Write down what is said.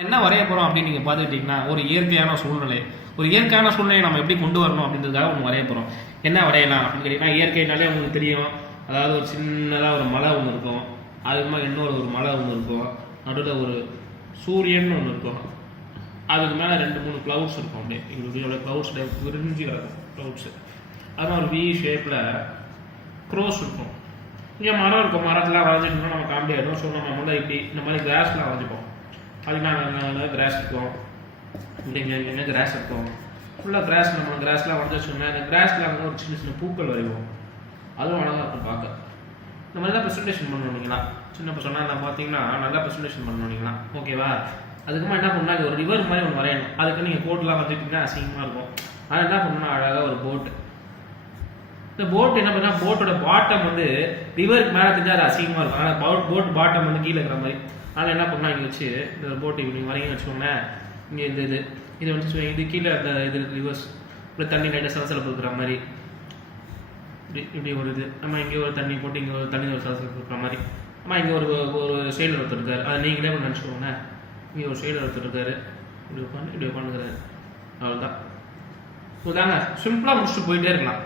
என்ன வரைய போகிறோம் அப்படின்னு நீங்கள் பார்த்துக்கிட்டிங்கன்னா ஒரு இயற்கையான சூழ்நிலை. ஒரு இயற்கையான சூழ்நிலையை நம்ம எப்படி கொண்டு வரணும் அப்படின்றதுக்காக ஒன்று வரைய போகிறோம். என்ன வரையலாம் அப்படின்னு கேட்டிங்கன்னா, இயற்கைனாலே உங்களுக்கு தெரியும். அதாவது ஒரு சின்னதாக ஒரு மலை ஒன்று இருக்கும், அதுக்கு மேலே இன்னொரு ஒரு மலை ஒன்று இருக்கும், நடுவில் ஒரு சூரியன் ஒன்று இருக்கும், அதுக்கு மேலே 2-3 க்ளவுட்ஸ் இருக்கும். அப்படியே எங்களுடைய க்ளவுட்ஸ் விரிஞ்சு கிடக்கும் க்ளவுட்ஸு. அதுமாதிரி ஒரு வி ஷேப்பில் க்ரோஸ் இருக்கும். இங்கே மரம் இருக்கும், மரத்தெலாம் வரைஞ்சிட்டோம்னா நம்ம காமெடி ஆகிடும். ஸோ நம்ம வந்து இப்படி இந்த மாதிரி கிராஸ்லாம் வரைஞ்சிப்போம். அதுக்கு நாங்கள் கிராஸ் இருக்கும், இங்கே கிராஸ் இருக்கும், ஃபுல்லாக கிராஸ். நம்ம கிராஸ்லாம் வரைஞ்சி வச்சோம்னா அந்த கிராஸில் வந்து ஒரு சின்ன சின்ன பூக்கள் வரைவோம். அதுவும் அழகாக இருக்கும் பார்க்க. இந்த மாதிரி தான் ப்ரெசன்டேஷன் பண்ணணுங்களா, சின்ன பசங்க நான் பார்த்தீங்கன்னா நல்லா ப்ரெசன்டேஷன் பண்ணணுங்களா, ஓகேவா? அதுக்குமா என்ன பண்ணால் ஒரு ரிவர் மாதிரி ஒன்று வரையணும். அதுக்கு நீங்கள் கோட்லாம் வரைஞ்சிட்டிங்கன்னா அசிங்கமாக இருக்கும். ஆனால் என்ன பண்ணணும்னா அழகாக ஒரு போட்டு, இந்த போட் என்ன பண்ணால் போட்டோட பாட்டம் வந்து ரிவருக்கு மேலே தெரிஞ்சால் அது அசிங்கமாக இருக்கும். ஆனால் போட் பாட்டம் வந்து கீழே இருக்கிற மாதிரி. அதனால் என்ன பண்ணால் இங்கே வச்சு இந்த போட்டு இப்படி வரையும் வச்சுக்கோங்களேன். இங்கே இந்த இது வந்து இது கீழே அந்த இது ரிவர்ஸ் இப்படி தண்ணி லைட்டாக சலசலப்பு இருக்கிற மாதிரி இப்படி ஒரு இது. நம்ம இங்கே ஒரு தண்ணி போட்டு இங்கே ஒரு தண்ணி ஒரு சலசலப்பு இருக்கிற மாதிரி. நம்ம இங்கே ஒரு சைடில் ஒருத்தர் இருக்காரு, அதை நீங்களே ஒன்று நினச்சிக்கோங்க. இங்கே ஒரு சைடில் ஒருத்தர் இருக்காரு, இப்படி உட்காந்துக்கிறாரு. அவ்வளோதான். இதாங்க சிம்பிளாக முடிச்சுட்டு போயிட்டே இருக்கலாம்.